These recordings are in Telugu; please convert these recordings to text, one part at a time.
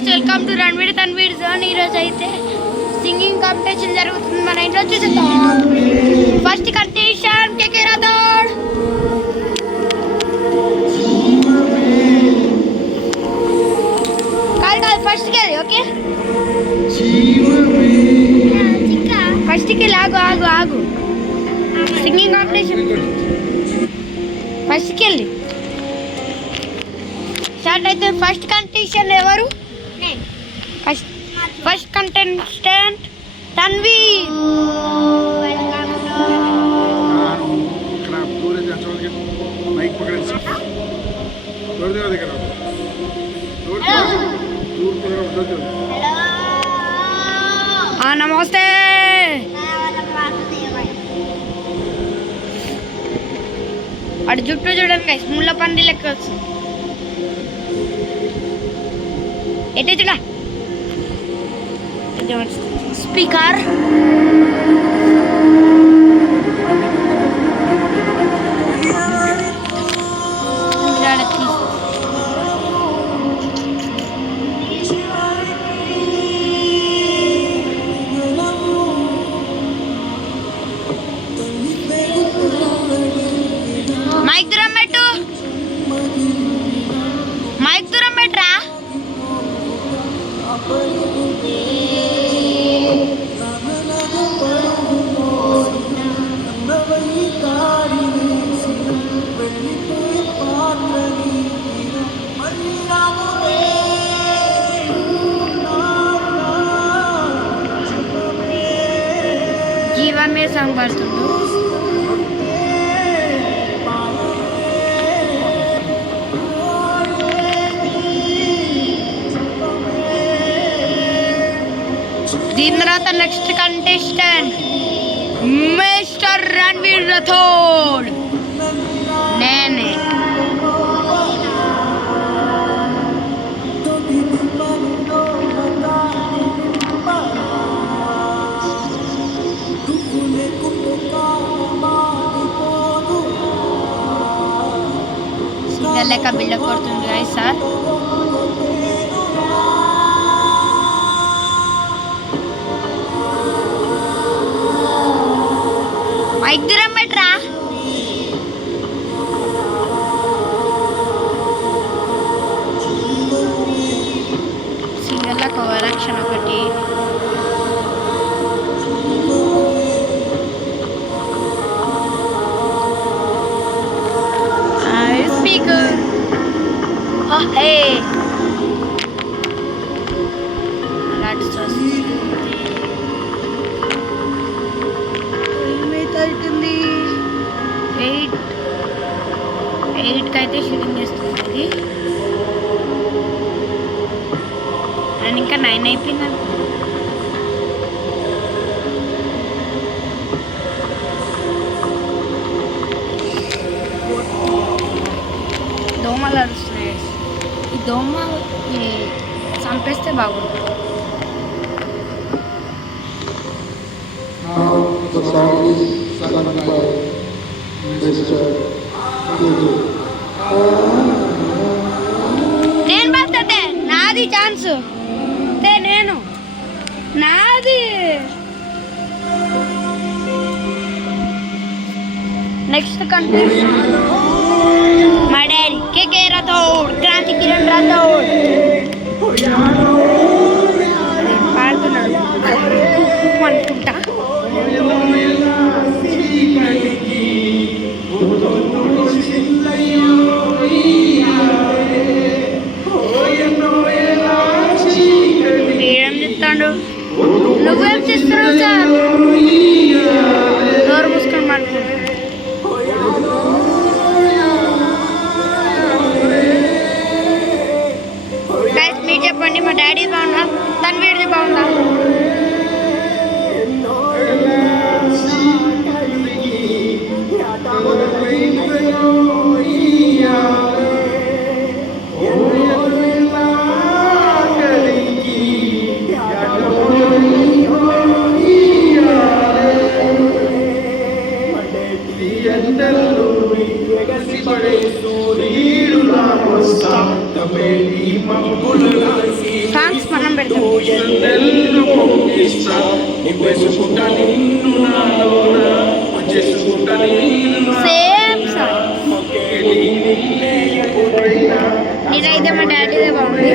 Guys, welcome to Ranveer Tanveer zone. ఈరోజు అయితే సింగింగ్ కాంపిటీషన్ జరుగుతుంది మన ఇంట్లో. చూసేద్దాం. ఫస్ట్ కంటెస్టెంట్ కేకే రాథోడ్. కాదు ఫస్ట్ కి ఓకే, ఫస్ట్ కి ఆగు సింగింగ్ కాంపిటీషన్ ఫస్ట్ కి వెళ్ళి స్టార్ట్ అయితే. ఫస్ట్ కంటెస్టెంట్ ఎవరు? First contestant Tanveer. నమస్తే. అటు జుట్టు చూడండి గైస్, ముళ్ళ పంది లెక్క వస్తుంది. ఎటే చూడ స్పీకర్. మైక్ దూరం పెట్టు, మైక్ దూరం పెట్టరా. జీవన్ మీద సాంగ్ పాడుతుండు. దీని తర్వాత next contestant mister Ranveer Rathod. నేనే సింగర్ లెక్క బిల్డప్ కొడుతుంది గైస్. సార్ మైక్ దూరం పెట్టరా. సింగర్ల కోవరక్షణ ఒకటి. స్పీకర్ అలాంటి అవుతుంది. 8కి అయితే షూటింగ్ చేస్తుంది. నేను ఇంకా 9 అయిపోయింది అనుకో. దోమలు అరుస్తున్నాయి. ఈ దోమ చంపేస్తే బాగుంటుంది. నేను పడితే నాది ఛాన్స్, నేను నాది. నెక్స్ట్ కంటెస్టెంట్ మా డాడీ కేకే రాథోడ్, క్రాంతి కిరణ్ రాథోడ్ పాడుతున్నాడు అనుకుంటా. ఏం చెప్తాడు? నువ్వేం చేస్తున్నావు సార్? డోర్ మూసుకొని మాట్లాడు. మీరు చెప్పండి, మా డాడీ బాగుందా, తన్వీర్ది బాగుందా? సాంగ్ సందెల్లు పొంగిస్తా నివ్వేసుకుంటా నిన్ను నాలోన చేసుకుంటా నిన్ను సేమ్ సాంగ్ ఇదైతే మా డాడీదే బాగుంది.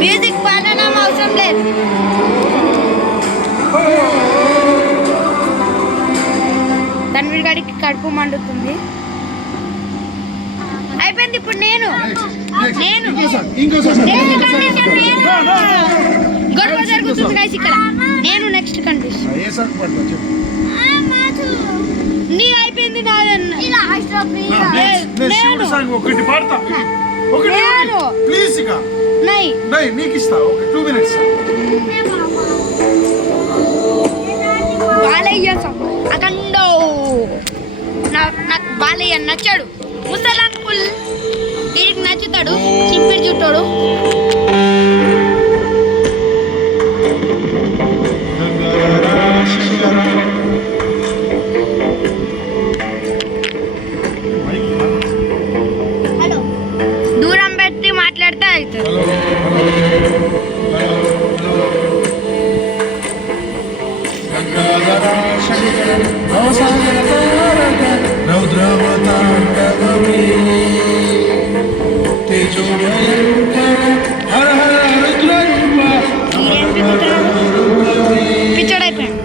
మ్యూజిక్ పాడడం అవసరం లేదు. తన్వీర్ గారికి కడుపు మండుతుంది. అయిపోయింది. ఇప్పుడు నేను గొడవ జరుగుతుంది గైస్ ఇక్కడ. నేను నెక్స్ట్ కండిషన్ నీ అయిపోయింది నాదన్న. బాలయ్య అఖండో నాకు బాలయ్య నచ్చాడు. ముసలంకుల్ వీడికి నచ్చుతాడు. చింపిరి చుట్టాడు. దూరం పెట్టి మాట్లాడితే అవుతుంది. పిచ్చడైపోయాడు.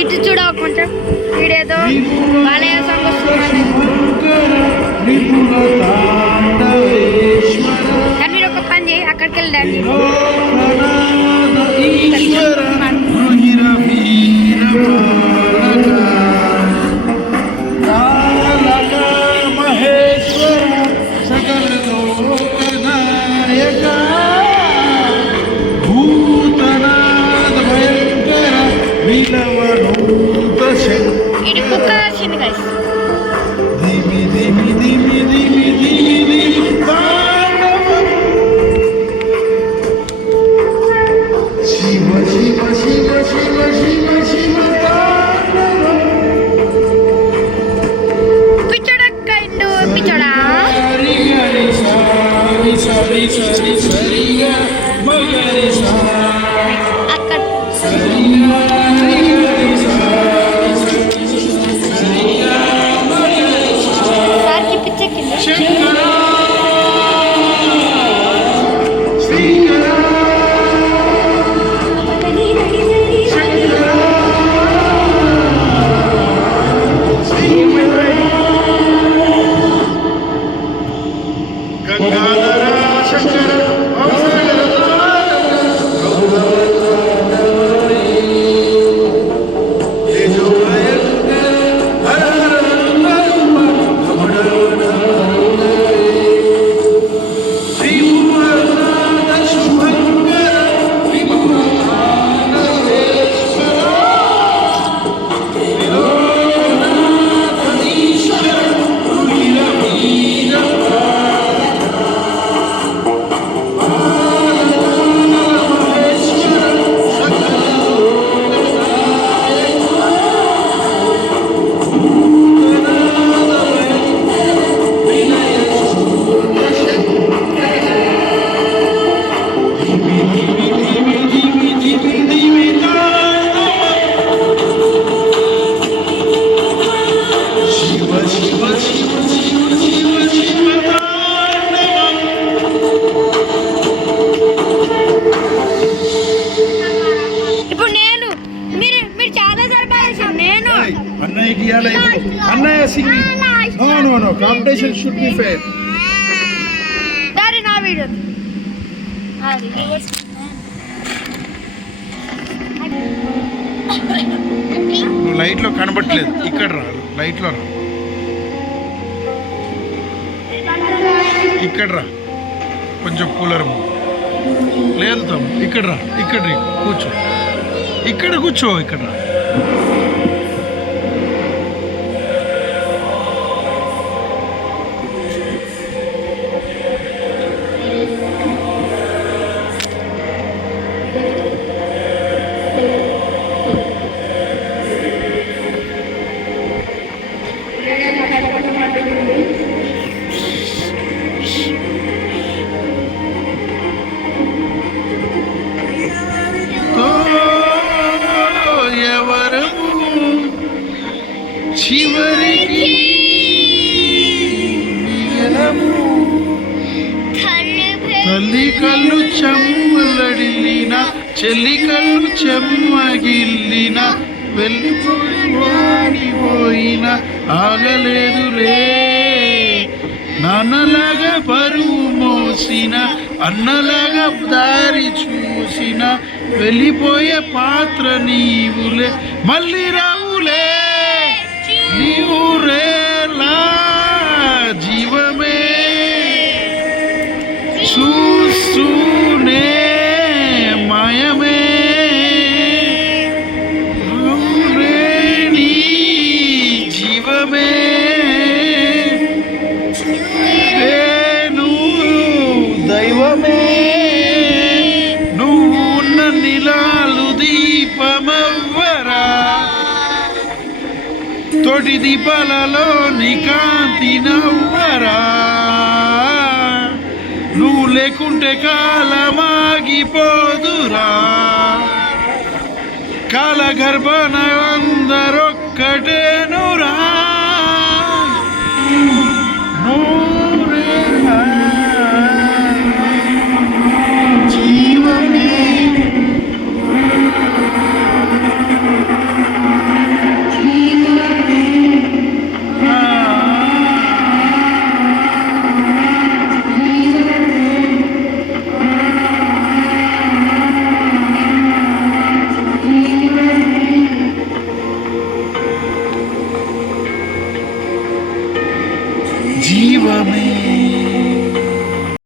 ఇటు చూడ కొంచెం వీడేదో బాలయ్య సాంగ్ వస్తుంది. మీరు ఒక పని చేయి, అక్కడికి వెళ్ళండి. ఇది కుక్క వచ్చింది గైస్. పిచ్చడక్కైండు పిచ్చడా. అక్కడ అన్నయ్య singing. No competition should be fair. దారి నా వీడియో నువ్వు లైట్లో కనబట్టలేదు, ఇక్కడ రా, లైట్లో రా, ఇక్కడ రా, కొంచెం కూలర్ లేదు తమ్ము, ఇక్కడ రా, ఇక్కడ రా, కూర్చో, ఇక్కడ కూర్చో, ఇక్కడ రా. చివరికి తల్లి కళ్ళు చెమ్మలడిల్లిన, చెల్లి కళ్ళు చెమ్మగిల్లిన, వెళ్ళిపోయిన ఆగలేదులే. నాన్నలాగా బరువు మోసిన, అన్నలాగా దారి చూసిన, వెళ్ళిపోయే పాత్ర నీవులే, మళ్ళీ రావులే నీవు రేలా. జీవమే చూస్తూనే మాయమే, నీ జీవమే దైవమే. నువ్వు ఉన్న నిలాలు దీపమవ్వరా, తోటి దీపాలలో నీ కాంతి నవ్వరా. నువ్వు లేకుంటే కాలమాగిపోదురా, కాల గర్భన అందరొక్కటేనురా. జీవమే జీవమే